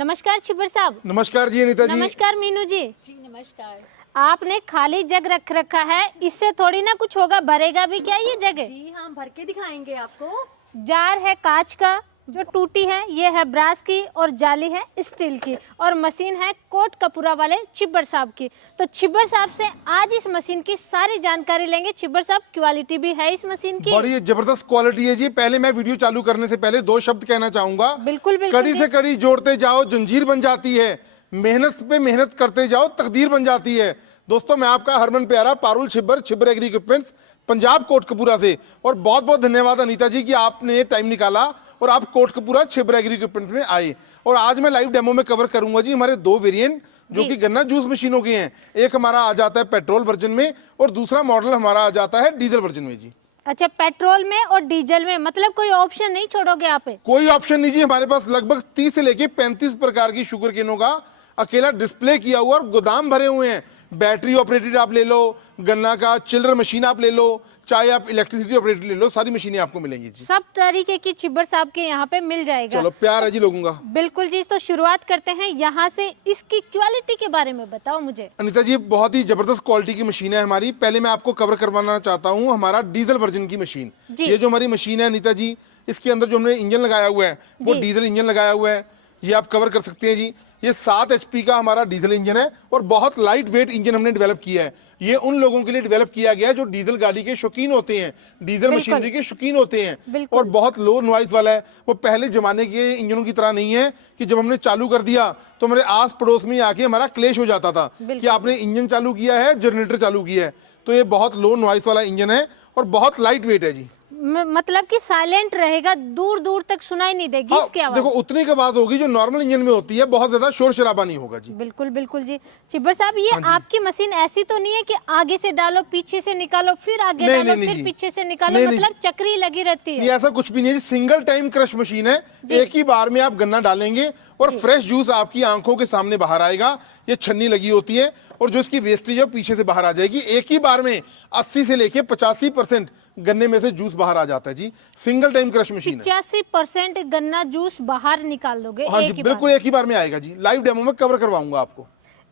नमस्कार छिबर साहब। नमस्कार जी अनीता जी। नमस्कार मीनू जी। जी नमस्कार। आपने खाली जग रख रखा है, इससे थोड़ी ना कुछ होगा, भरेगा भी क्या ये जग? जी हाँ, भर के दिखाएंगे आपको। जार है कांच का जो टूटी है, ये है ब्रास की और जाली है स्टील की, और मशीन है कोट कपूरा वाले छिब्बर साहब की। तो छिब्बर साहब से आज इस मशीन की सारी जानकारी लेंगे। छिब्बर साहब, क्वालिटी भी है इस मशीन की? बड़ी जबरदस्त क्वालिटी है जी। पहले मैं वीडियो चालू करने से पहले दो शब्द कहना चाहूंगा। बिल्कुल बिल्कुल। कड़ी से कड़ी जोड़ते जाओ जंजीर बन जाती है, मेहनत पे मेहनत करते जाओ तकदीर बन जाती है। दोस्तों, मैं आपका हरमन प्यारा पारुल छिब्बर, छिब्बर एग्री इक्विपमेंट्स, पंजाब कोटकपूरा से। और बहुत बहुत धन्यवाद अनीता जी कि आपने टाइम निकाला और आप कोटकपूरा छिब्बर एग्री इक्विपमेंट्स में आए। और आज मैं लाइव डेमो में कवर करूंगा जी हमारे दो वेरिएंट जो कि गन्ना जूस मशीनों के हैं। एक हमारा आ जाता है पेट्रोल वर्जन में और दूसरा मॉडल हमारा आ जाता है डीजल वर्जन में जी। अच्छा, पेट्रोल में और डीजल में, मतलब कोई ऑप्शन नहीं छोड़ोगे आप? कोई ऑप्शन नहीं जी। हमारे पास लगभग 30 से लेके 35 प्रकार की शुगर केनों का अकेला डिस्प्ले किया हुआ और गोदाम भरे हुए हैं। बैटरी ऑपरेटेड आप ले लो, गन्ना का चिल्लर मशीन आप ले लो, चाहे आप इलेक्ट्रिसिटी ऑपरेटेड ले लो, सारी मशीनें आपको मिलेंगी जी। सब तरीके की छिब्बर साहब के यहाँ पे मिल जाएगा। चलो, प्यार है जी लोगों का। बिल्कुल जी। तो शुरुआत करते हैं यहाँ से। इसकी क्वालिटी के बारे में बताओ मुझे। अनीता जी, बहुत ही जबरदस्त क्वालिटी की मशीन है हमारी। पहले मैं आपको कवर करवाना चाहता हूँ हमारा डीजल वर्जन की मशीन। ये जो हमारी मशीन है अनीता जी, इसके अंदर जो हमने इंजन लगाया हुआ है वो डीजल इंजन लगाया हुआ है। ये आप कवर कर सकते हैं जी। ये 7 HP का हमारा डीजल इंजन है और बहुत लाइट वेट इंजन हमने डेवलप किया है। ये उन लोगों के लिए डेवलप किया गया है जो डीजल गाड़ी के शौकीन होते हैं, डीजल मशीनरी के शौकीन होते हैं। और बहुत लो नॉइज वाला है। वो पहले जमाने के इंजनों की तरह नहीं है कि जब हमने चालू कर दिया तो हमारे आस पड़ोस में आके हमारा क्लेश हो जाता था कि आपने इंजन चालू किया है, जनरेटर चालू किया है। तो ये बहुत लो नॉइज वाला इंजन है और बहुत लाइट वेट है जी। मतलब कि साइलेंट रहेगा, दूर दूर तक सुनाई नहीं देगी इसकी आवाज। देखो, उतनी की आवाज होगी जो नॉर्मल इंजन में होती है, बहुत ज्यादा शोर शराबा नहीं होगा जी। बिल्कुल बिल्कुल जी। छिब्बर साहब, ये आपकी मशीन ऐसी तो नहीं है कि आगे से डालो, पीछे से निकालो, फिर आगे डालो, फिर पीछे से निकालो, मतलब चक्री लगी रहती है? ऐसा कुछ भी नहीं है। सिंगल टाइम क्रश मशीन है। एक ही बार में आप गन्ना डालेंगे और फ्रेश जूस आपकी आंखों के सामने बाहर आएगा। ये छन्नी लगी होती है और जो इसकी वेस्टेज है पीछे से बाहर आ जाएगी। एक ही बार में 80 से लेके 85% गन्ने में से जूस बाहर आ जाता है जी। सिंगल टाइम क्रश मशीन है। 85% गन्ना जूस बाहर निकाल लोगे? हाँ जी, बिल्कुल एक ही बार में आएगा जी। लाइव डेमो में कवर करवाऊंगा आपको।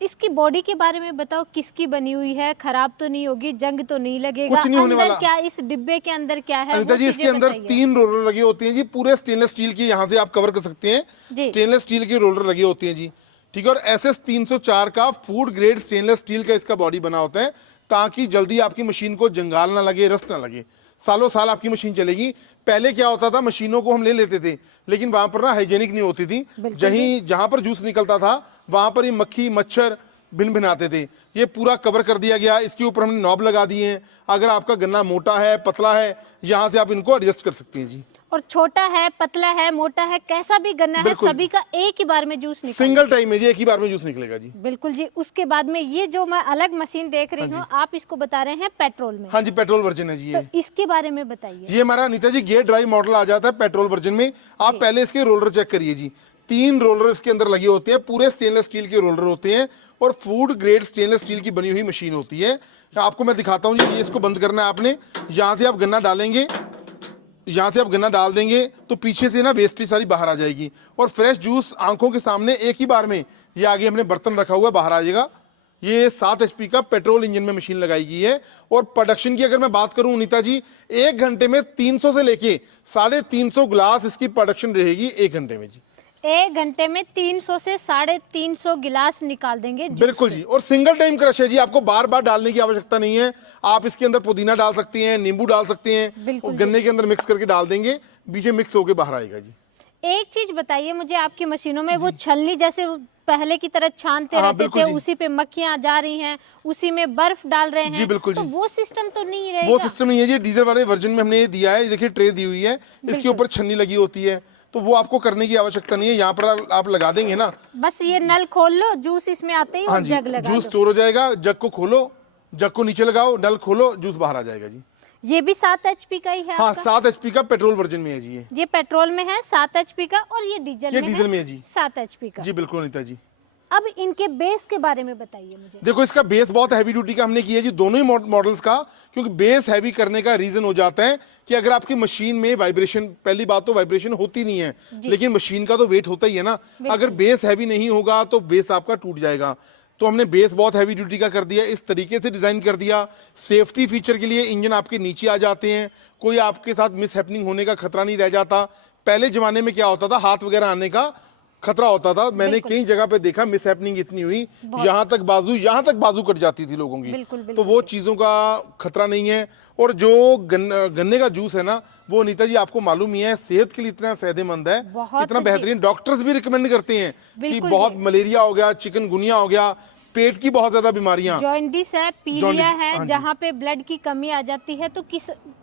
इसकी बॉडी के बारे में बताओ, किसकी बनी हुई है? खराब तो नहीं होगी, जंग तो नहीं लगेगा? कुछ नहीं होने वाला। क्या इस डिब्बे के अंदर क्या है अनीता जी, इसके अंदर 3 रोलर लगे होते हैं जी, पूरे स्टेनलेस स्टील की। यहाँ से आप कवर कर सकते हैं। स्टेनलेस स्टील के रोलर लगे होते हैं जी, ठीक है। और SS 304 का फूड ग्रेड स्टेनलेस स्टील का इसका बॉडी बना होता है ताकि जल्दी आपकी मशीन को जंगाल ना लगे, रस्ट ना लगे। सालों साल आपकी मशीन चलेगी। पहले क्या होता था, मशीनों को हम ले लेते थे लेकिन वहां पर ना हाइजेनिक नहीं होती थी। जहां पर जूस निकलता था वहां पर ही मक्खी मच्छर भिन भिनाते थे। ये पूरा कवर कर दिया गया। इसके ऊपर हमने नॉब लगा दिए हैं। अगर आपका गन्ना मोटा है, पतला है, यहाँ से आप इनको एडजस्ट कर सकते हैं जी। और छोटा है, पतला है, मोटा है, कैसा भी गन्ना है, सभी का एक ही बार में जूस निकलेगा। सिंगल टाइम में जी, एक ही बार में जूस निकलेगा जी। बिल्कुल जी। उसके बाद में ये जो मैं अलग मशीन देख रही हूँ, आप इसको बता रहे हैं पेट्रोल में? हाँ जी, पेट्रोल वर्जन है जी। तो इसके बारे में बताइए। ये हमारा अनीता जी गेयर ड्राइव मॉडल आ जाता है पेट्रोल वर्जन में। आप पहले इसके रोलर चेक करिए जी। 3 रोलर इसके अंदर लगे होते हैं, पूरे स्टेनलेस स्टील के रोलर होते हैं और फूड ग्रेड स्टेनलेस स्टील की बनी हुई मशीन होती है। आपको मैं दिखाता हूँ जी। ये इसको बंद करना है आपने। यहाँ से आप गन्ना डालेंगे, यहाँ से आप गन्ना डाल देंगे तो पीछे से ना वेस्टेज सारी बाहर आ जाएगी और फ्रेश जूस आंखों के सामने एक ही बार में, ये आगे हमने बर्तन रखा हुआ है, बाहर आ जाएगा। ये 7 HP का पेट्रोल इंजन में मशीन लगाई गई है। और प्रोडक्शन की अगर मैं बात करूं अनीता जी, 1 घंटे में 300 से लेके 350 गिलास इसकी प्रोडक्शन रहेगी 1 घंटे में जी। 1 घंटे में 300 से 350 गिलास निकाल देंगे। बिल्कुल जी। और सिंगल टाइम क्रश है जी, आपको बार बार डालने की आवश्यकता नहीं है। आप इसके अंदर पुदीना डाल सकते हैं, नींबू डाल सकते हैं और गन्ने के अंदर मिक्स करके डाल देंगे, बीचे मिक्स होके बाहर आएगा जी। एक चीज बताइए मुझे, आपकी मशीनों में वो छलनी जैसे पहले की तरह छानते रहते थे, उसी पे मक्खियां जा रही हैं, उसी में बर्फ डाल रहे हैं जी, बिल्कुल तो जी। वो सिस्टम तो नहीं रहेगा? वो सिस्टम नहीं है जी। डीजल वाले वर्जन में हमने ये दिया है। देखिए ट्रे दी हुई है, इसके ऊपर छन्नी लगी होती है, तो वो आपको करने की आवश्यकता नहीं है। यहाँ पर आप लगा देंगे ना, बस ये नल खोल लो, जूस इसमें आते ही जग लगा जूस स्टोर हो जाएगा। जग को खोलो, जग को नीचे लगाओ, नल खोलो, जूस बाहर आ जाएगा जी। ये भी 7 HP का ही है? हाँ, 7 HP का पेट्रोल वर्जन में है जी। ये पेट्रोल में है 7 HP का और ये डीजल में है जी 7 HP का। जी बिल्कुल अनीता जी। अब इनके बेस के बारे में बताइए मुझे। देखो इसका बेस बहुत हैवी ड्यूटी का हमने किया है जी, दोनों ही मॉडल्स का, क्योंकि बेस हैवी करने का रीजन हो जाता है कि अगर आपकी मशीन में वाइब्रेशन, पहली बात तो वाइब्रेशन होती नहीं है, लेकिन मशीन का तो वेट होता ही है ना, अगर बेस हैवी नहीं होगा तो बेस आपका टूट जाएगा। तो हमने बेस बहुत हैवी ड्यूटी का कर दिया, इस तरीके से डिजाइन कर दिया। सेफ्टी फीचर के लिए इंजन आपके नीचे आ जाते हैं, कोई आपके साथ मिस हैपनिंग होने का खतरा नहीं रह जाता। पहले जमाने में क्या होता था, हाथ वगैरह आने का खतरा होता था, मैंने कई जगह पे देखा मिस हैपनिंग इतनी हुई, यहाँ तक बाजू कट जाती थी लोगों की। तो वो चीज़ों का खतरा नहीं है। और जो गन्ने का जूस है ना, वो नीता जी आपको मालूम ही है सेहत के लिए इतना फायदेमंद है, इतना बेहतरीन, डॉक्टर्स भी रिकमेंड करते हैं कि बहुत मलेरिया हो गया, चिकनगुनिया हो गया, पेट की बहुत ज्यादा बीमारियां, जॉन्डिस है, पीलिया है, जहाँ पे ब्लड की कमी आ जाती है, तो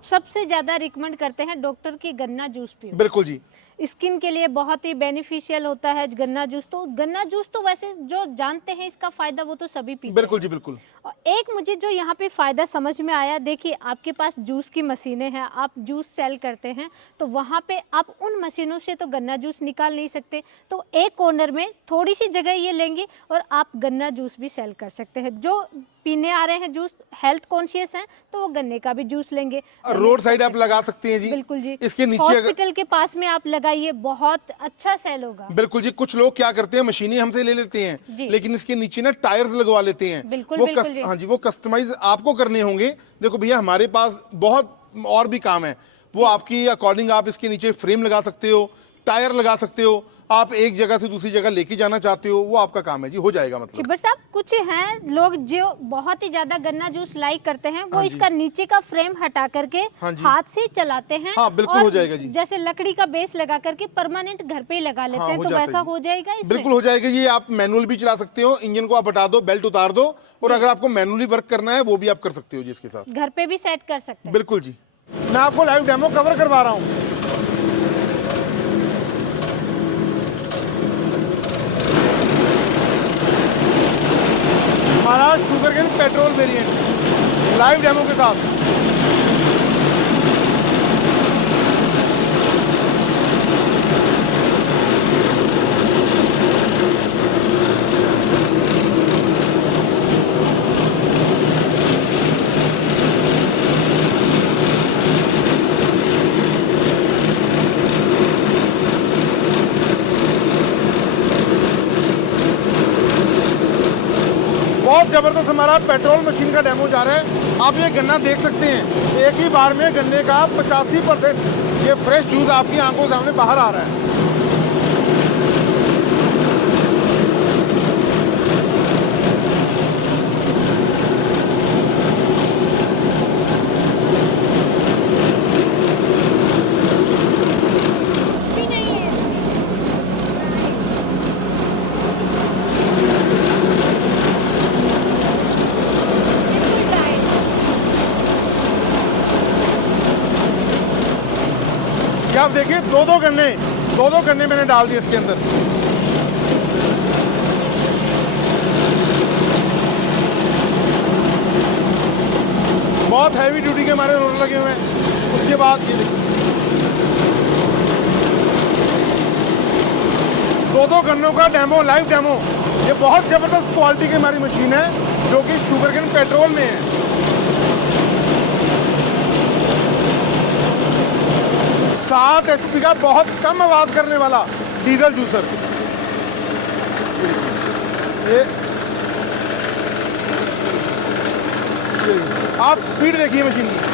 सबसे ज्यादा रिकमेंड करते हैं डॉक्टर की गन्ना जूस पियो। बिल्कुल जी, स्किन के लिए बहुत ही बेनिफिशियल होता है गन्ना जूस। तो गन्ना जूस तो वैसे जो जानते हैं इसका फायदा वो तो सभी पीते हैं। बिल्कुल जी बिल्कुल। और एक मुझे जो यहाँ पे फायदा समझ में आया, देखिए आपके पास जूस की मशीनें हैं, आप जूस सेल करते हैं, तो वहाँ पे आप उन मशीनों से तो गन्ना जूस निकाल नहीं सकते, तो एक कॉर्नर में थोड़ी सी जगह ये लेंगे और आप गन्ना जूस भी सेल कर सकते हैं। जो पीने आ रहे हैं जूस, हेल्थ कॉन्शियस हैं, तो वो गन्ने का भी जूस लेंगे। रोड साइड आप लगा सकते हैं जी। बिल्कुल जी, इसके नीचे हॉस्पिटल के पास में आप लगाइए, बहुत अच्छा सेल होगा। बिल्कुल जी। कुछ लोग क्या करते हैं, मशीनें हमसे ले लेते हैं, लेकिन इसके नीचे ना टायर्स लगवा लेते हैं। बिल्कुल, हाँ जी, वो कस्टमाइज आपको करने होंगे। देखो भैया हमारे पास बहुत और भी काम है, वो आपकी अकॉर्डिंग आप इसके नीचे फ्रेम लगा सकते हो, टायर लगा सकते हो, आप एक जगह से दूसरी जगह लेके जाना चाहते हो, वो आपका काम है जी, हो जाएगा। मतलब छिब्बर साहब, कुछ हैं लोग जो बहुत ही ज्यादा गन्ना जूस लाइक करते हैं, वो इसका नीचे का फ्रेम हटा करके हाथ से चलाते हैं। हाँ बिल्कुल हो जाएगा जी। जैसे लकड़ी का बेस लगा करके परमानेंट घर पे ही लगा लेते हैं, तो वैसा हो जाएगा इसमें? बिल्कुल हो जाएगा जी। आप मैनुअल भी चला सकते हो, इंजन को आप हटा दो, बेल्ट उतार दो, और अगर आपको मैनुअली वर्क करना है वो भी आप कर सकते हो जी इसके साथ। घर पे भी सेट कर सकते हैं। बिल्कुल जी। मैं आपको लाइव डेमो कवर करवा रहा हूँ। हमारा sugarcane petrol variant live demo के साथ। बहुत जबरदस्त हमारा पेट्रोल मशीन का डेमो जा रहा है। आप ये गन्ना देख सकते हैं, एक ही बार में गन्ने का 85% ये फ्रेश जूस आपकी आंखों के सामने बाहर आ रहा है। आप देखिए दो दो गन्ने मैंने डाल दिए इसके अंदर। बहुत हैवी ड्यूटी के हमारे रोलर लगे हुए हैं। उसके बाद ये देखिए दो गन्नों का डेमो, लाइव डेमो। ये बहुत जबरदस्त क्वालिटी की हमारी मशीन है जो कि शुगरकेन पेट्रोल में है। 7 HP का बहुत कम आवाज करने वाला डीजल जूसर। ये आप स्पीड देखिए मशीन की।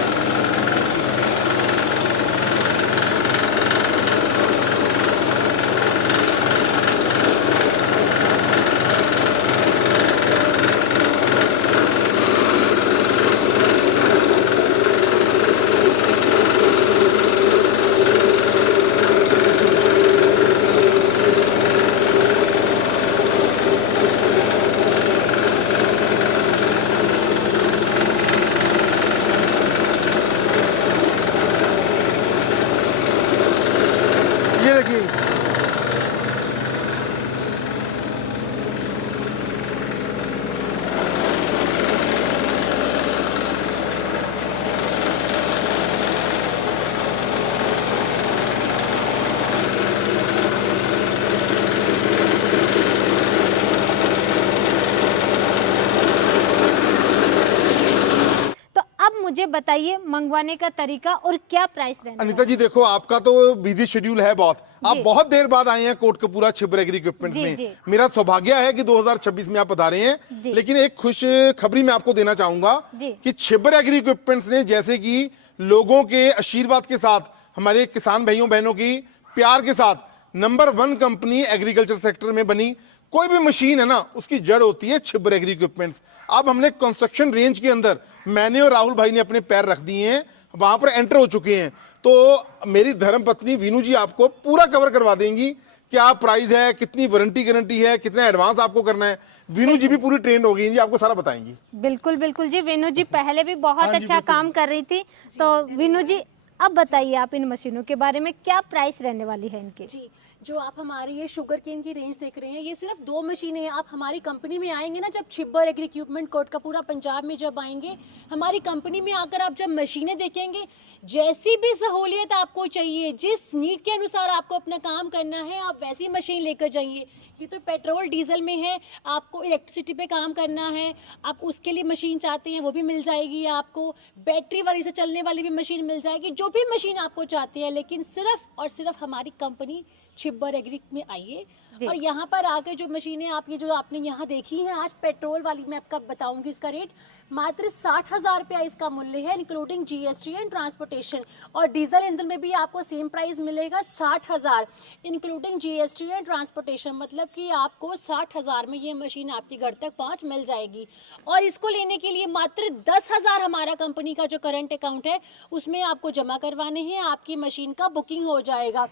मुझे बताइए मंगवाने का तरीका और क्या प्राइस रहने अनीता जी देखो, आपका तो बिजी शेड्यूल है बहुत, आप जी। बहुत देर बाद आए हैं कोटकपूरा छिबर एग्री इक्विपमेंट्स जी, में। जी। मेरा सौभाग्य है कि 2026 में आप पधारे हैं। जी। लेकिन एक खुश खबरी मैं आपको देना चाहूंगा जी। कि छिबर एग्री इक्विपमेंट्स ने जैसे कि लोगों के आशीर्वाद के साथ, हमारे किसान भाइयों बहनों की प्यार के साथ नंबर 1 कंपनी एग्रीकल्चर सेक्टर में बनी। कोई भी मशीन है ना, उसकी जड़ होती है छिबर एग्री इक्विपमेंट्स। अब हमने कंस्ट्रक्शन रेंज के अंदर, मैंने और राहुल भाई ने अपने पैर रख दिए हैं, वहां पर एंटर हो चुके हैं। तो मेरी धर्मपत्नी वीनू जी आपको पूरा कवर करवा देंगी, क्या प्राइस है, कितनी वारंटी गारंटी है, कितना एडवांस आपको करना है। वीनू जी भी पूरी ट्रेंड हो गई जी, आपको सारा बताएंगी। बिल्कुल बिल्कुल जी, वीनू जी पहले भी बहुत हाँ जी, अच्छा बिल्कुल काम कर रही थी। तो वीनू जी अब बताइए आप इन मशीनों के बारे में, क्या प्राइस रहने वाली है इनकी? जी, जो आप हमारी ये शुगर केन की रेंज देख रहे हैं, ये सिर्फ 2 मशीनें हैं। आप हमारी कंपनी में आएंगे ना, जब छिब्बर एग्री इक्विपमेंट कोटकपूरा पंजाब में जब आएंगे, हमारी कंपनी में आकर आप जब मशीनें देखेंगे, जैसी भी सहूलियत आपको चाहिए, जिस नीड के अनुसार आपको अपना काम करना है, आप वैसी मशीन लेकर जाइए। ये तो पेट्रोल डीजल में है, आपको इलेक्ट्रिसिटी पे काम करना है, आप उसके लिए मशीन चाहते हैं वो भी मिल जाएगी आपको। बैटरी वाली से चलने वाली भी मशीन मिल जाएगी, जो भी मशीन आपको चाहते हैं। लेकिन सिर्फ और सिर्फ हमारी कंपनी छिब्बर एग्री में आइए और यहाँ पर आके जो मशीनें आप ये जो आपने यहाँ देखी हैं आज, पेट्रोल वाली मैं आपका बताऊंगी इसका रेट मात्र 60,000 रुपया इसका मूल्य है, इंक्लूडिंग जीएसटी एंड ट्रांसपोर्टेशन। और डीजल इंजन में भी आपको सेम प्राइस मिलेगा 60,000 इंक्लूडिंग जीएसटी एंड ट्रांसपोर्टेशन। मतलब कि आपको 60,000 में ये मशीन आपके घर तक पहुँच मिल जाएगी। और इसको लेने के लिए मात्र 10,000 हमारा कंपनी का जो करंट अकाउंट है उसमें आपको जमा करवाने हैं, आपकी मशीन का बुकिंग हो जाएगा।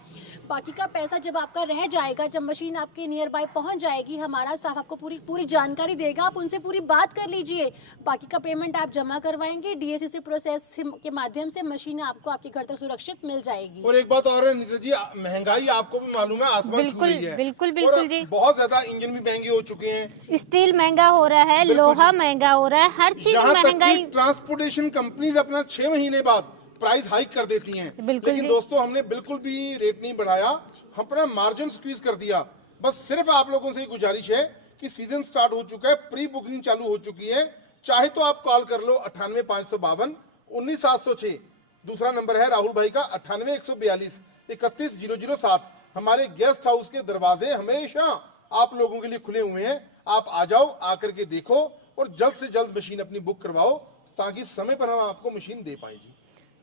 बाकी का पैसा जब आपका रह जाएगा, जब मशीन आपके नियर बाय पहुंच जाएगी, हमारा स्टाफ आपको पूरी जानकारी देगा, आप उनसे पूरी बात कर लीजिए। बाकी का पेमेंट आप जमा करवाएंगे, डीएससी प्रोसेस के माध्यम से मशीन आपको आपके घर तक सुरक्षित मिल जाएगी। और एक बात और है नीता जी, महंगाई आपको भी मालूम है, आसमान छू रही है। बिल्कुल बिल्कुल और जी, बहुत ज्यादा इंजन भी महंगे हो चुके हैं, स्टील महंगा हो रहा है, लोहा महंगा हो रहा है, हर चीज यहाँ तक महंगाई। कि ट्रांसपोर्टेशन कंपनीज अपना 6 महीने बाद प्राइस हाइक कर देती हैं। बिल्कुल लेकिन जी। दोस्तों हमने बिल्कुल भी रेट नहीं बढ़ाया, हम अपना मार्जिन स्क्वीज कर दिया। बस सिर्फ आप लोगों से ही गुजारिश है कि सीजन स्टार्ट हो चुका है, प्री बुकिंग चालू हो चुकी है। चाहे तो आप कॉल कर लो 98,552 19,706। दूसरा नंबर है राहुल भाई का 98,142 31,007। हमारे गेस्ट हाउस के दरवाजे हमेशा आप लोगों के लिए खुले हुए हैं। आप आ जाओ, आकर के देखो और जल्द से जल्द मशीन अपनी बुक करवाओ, ताकि समय पर हम आपको मशीन दे पाए जी।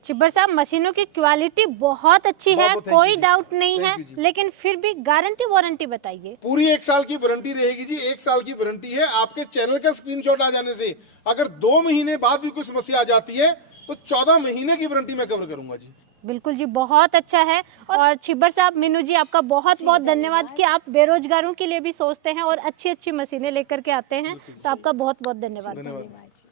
छिब्बर साहब, मशीनों की क्वालिटी बहुत अच्छी है, बहुत thank कोई you जी। डाउट नहीं Thank है, you जी। लेकिन फिर भी गारंटी वारंटी बताइए। पूरी 1 साल की वारंटी रहेगी जी, 1 साल की वारंटी है। आपके चैनल का स्क्रीनशॉट आ जाने से अगर 2 महीने बाद भी कोई समस्या आ जाती है तो 14 महीने की वारंटी मैं कवर करूंगा जी। बिल्कुल जी, बहुत अच्छा है। और छिब्बर साहब, मीनू जी आपका बहुत बहुत धन्यवाद कि आप बेरोजगारों के लिए भी सोचते हैं और अच्छी अच्छी मशीनें लेकर के आते हैं। तो आपका बहुत बहुत धन्यवाद।